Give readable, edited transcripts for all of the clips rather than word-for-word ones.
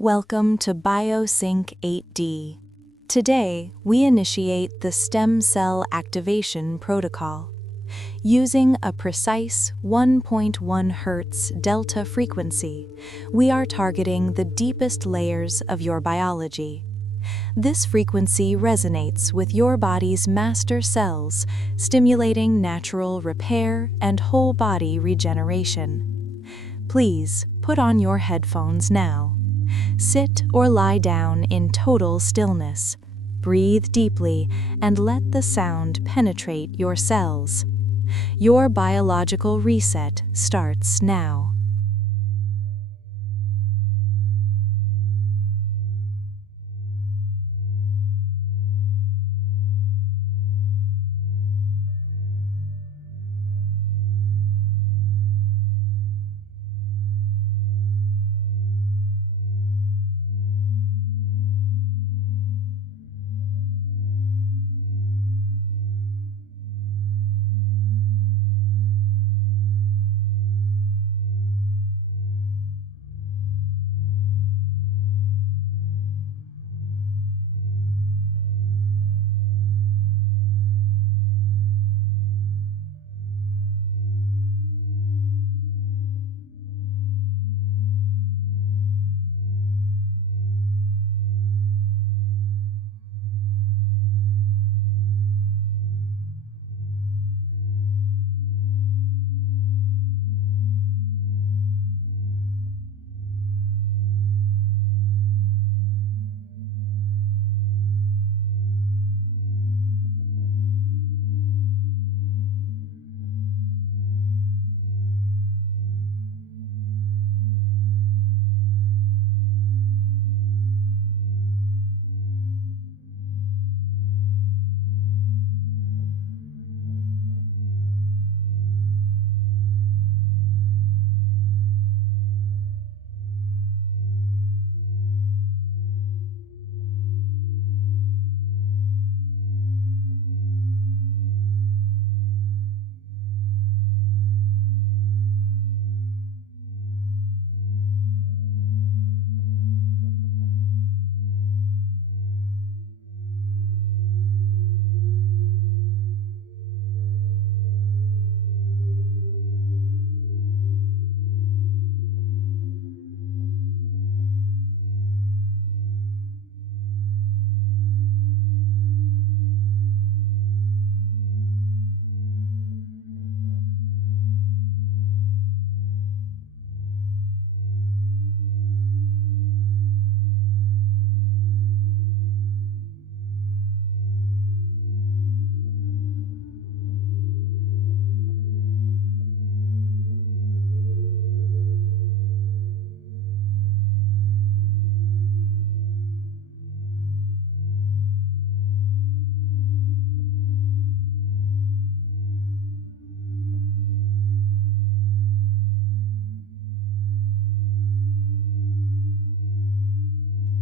Welcome to BioSync 8D. Today, we initiate the stem cell activation protocol. Using a precise 1.1 Hz delta frequency, we are targeting the deepest layers of your biology. This frequency resonates with your body's master cells, stimulating natural repair and whole body regeneration. Please put on your headphones now. Sit or lie down in total stillness. Breathe deeply and let the sound penetrate your cells. Your biological reset starts now.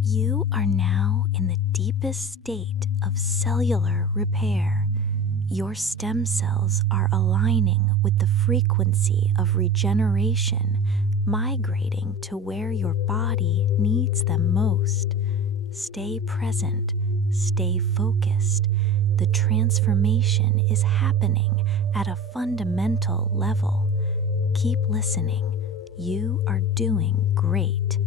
You are now in the deepest state of cellular repair. Your stem cells are aligning with the frequency of regeneration, migrating to where your body needs them most. Stay present, stay focused. The transformation is happening at a fundamental level. Keep listening. You are doing great.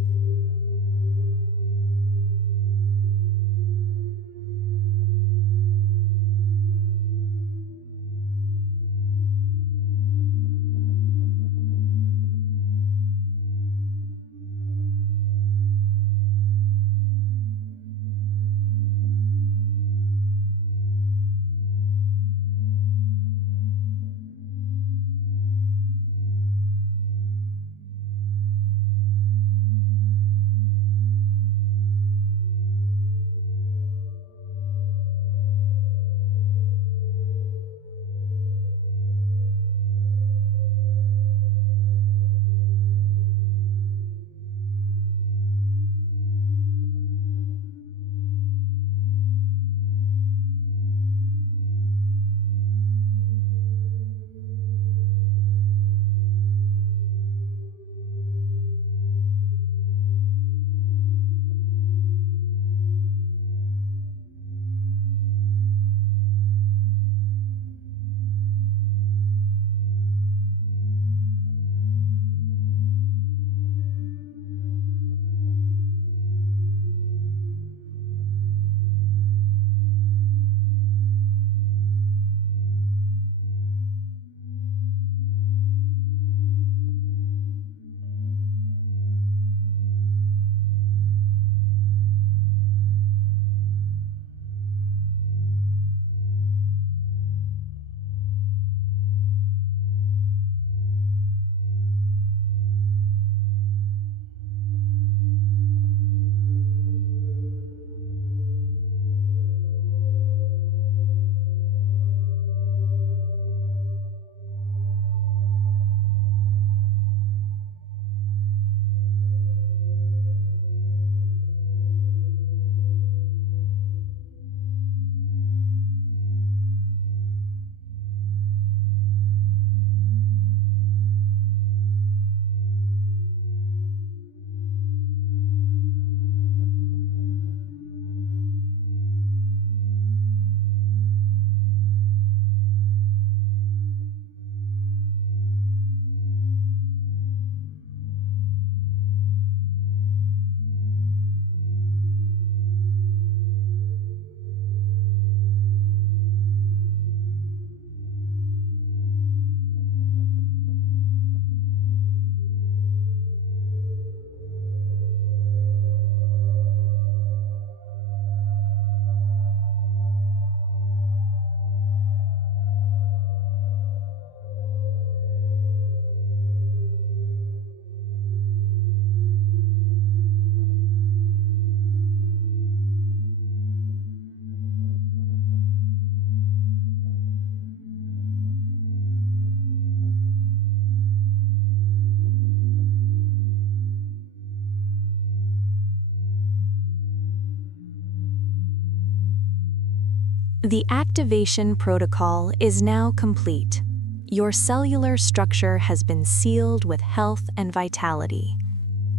The activation protocol is now complete. Your cellular structure has been sealed with health and vitality.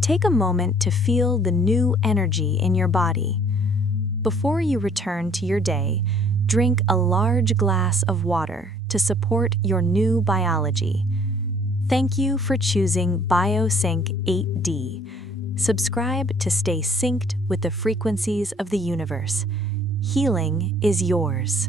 Take a moment to feel the new energy in your body. Before you return to your day, drink a large glass of water to support your new biology. Thank you for choosing BioSync 8D. Subscribe to stay synced with the frequencies of the universe. Healing is yours.